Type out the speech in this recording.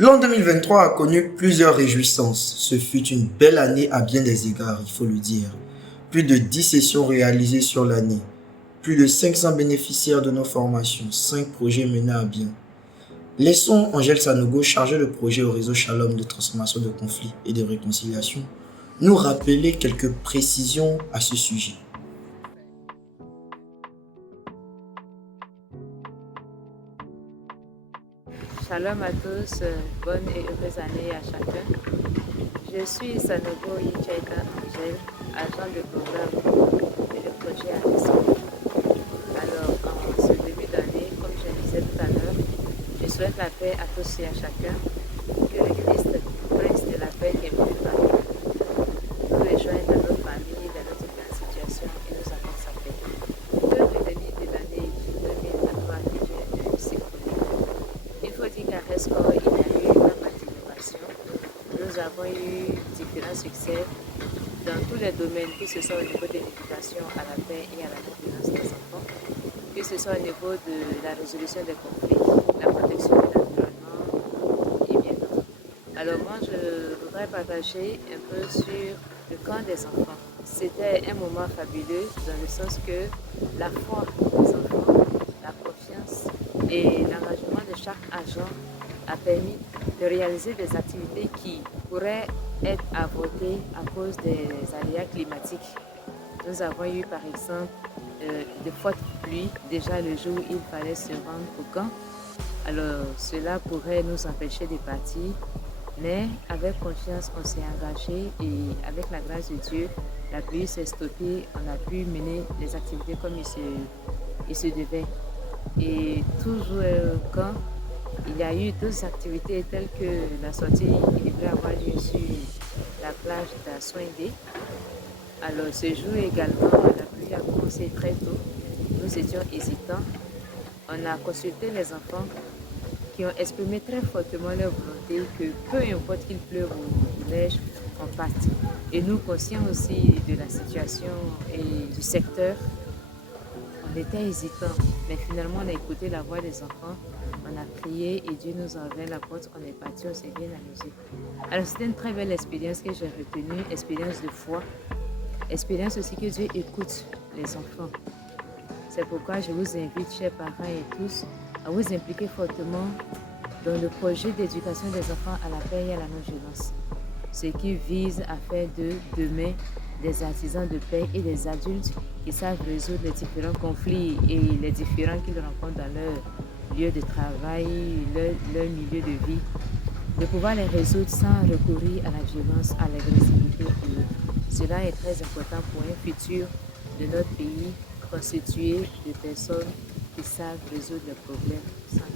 L'an 2023 a connu plusieurs réjouissances. Ce fut une belle année à bien des égards, il faut le dire. Plus de 10 sessions réalisées sur l'année. Plus de 500 bénéficiaires de nos formations, 5 projets menés à bien. Laissons Angèle Sanogo, chargée de projet au réseau Shalom de transformation de conflits et de réconciliation, nous rappeler quelques précisions à ce sujet. Shalom à tous, bonne et heureuse année à chacun. Je suis Sanogo Yichaika Angèle, agent de programme et de projet à l'ESCO. Alors, en ce début d'année, comme je disais tout à l'heure, je souhaite la paix à tous et à chacun. Que le Christ, Prince de la paix, qui est venu parmi nous rejoigne dans notre famille, dans notre situation et nous apporte sa paix. Que le début de l'année 2023 que Dieu ait sécurisé. Il faut dire qu'à RESCO, il y a eu pas mal d'innovations. Nous avons eu différents succès dans tous les domaines, que ce soit au niveau de l'éducation à la paix et à la gouvernance des enfants, que ce soit au niveau de la résolution des conflits, la protection de l'environnement et bien d'autres. Alors moi, je voudrais partager un peu sur le camp des enfants. C'était un moment fabuleux dans le sens que la foi des enfants, la confiance et l'engagement de chaque agent a permis de réaliser des activités qui pourraient être avortées à cause des aléas climatiques. Nous avons eu par exemple de fortes pluies déjà le jour où il fallait se rendre au camp. Alors cela pourrait nous empêcher de partir, mais avec confiance on s'est engagé et avec la grâce de Dieu, la pluie s'est stoppée, on a pu mener les activités comme il se devait. Et toujours au camp, il y a eu d'autres activités telles que la sortie qui devrait avoir lieu sur la plage d'Aswindé. Alors ce jour également, la pluie a commencé très tôt. Nous étions hésitants. On a consulté les enfants qui ont exprimé très fortement leur volonté que peu importe qu'il pleuve ou qu'il neige, on parte. Et nous, conscients aussi de la situation et du secteur, on était hésitants, mais finalement on a écouté la voix des enfants, on a prié et Dieu nous a ouvert la porte, on est parti, on s'est bien amusé. Alors c'était une très belle expérience que j'ai retenue, expérience de foi, expérience aussi que Dieu écoute les enfants. C'est pourquoi je vous invite, chers parents et tous, à vous impliquer fortement dans le projet d'éducation des enfants à la paix et à la non-violence, ce qui vise à faire de demain des artisans de paix et des adultes qui savent résoudre les différents conflits et les différends qu'ils rencontrent dans leur lieu de travail, leur milieu de vie, de pouvoir les résoudre sans recourir à la violence, à l'agressivité. Cela est très important pour un futur de notre pays constitué de personnes qui savent résoudre les problèmes sans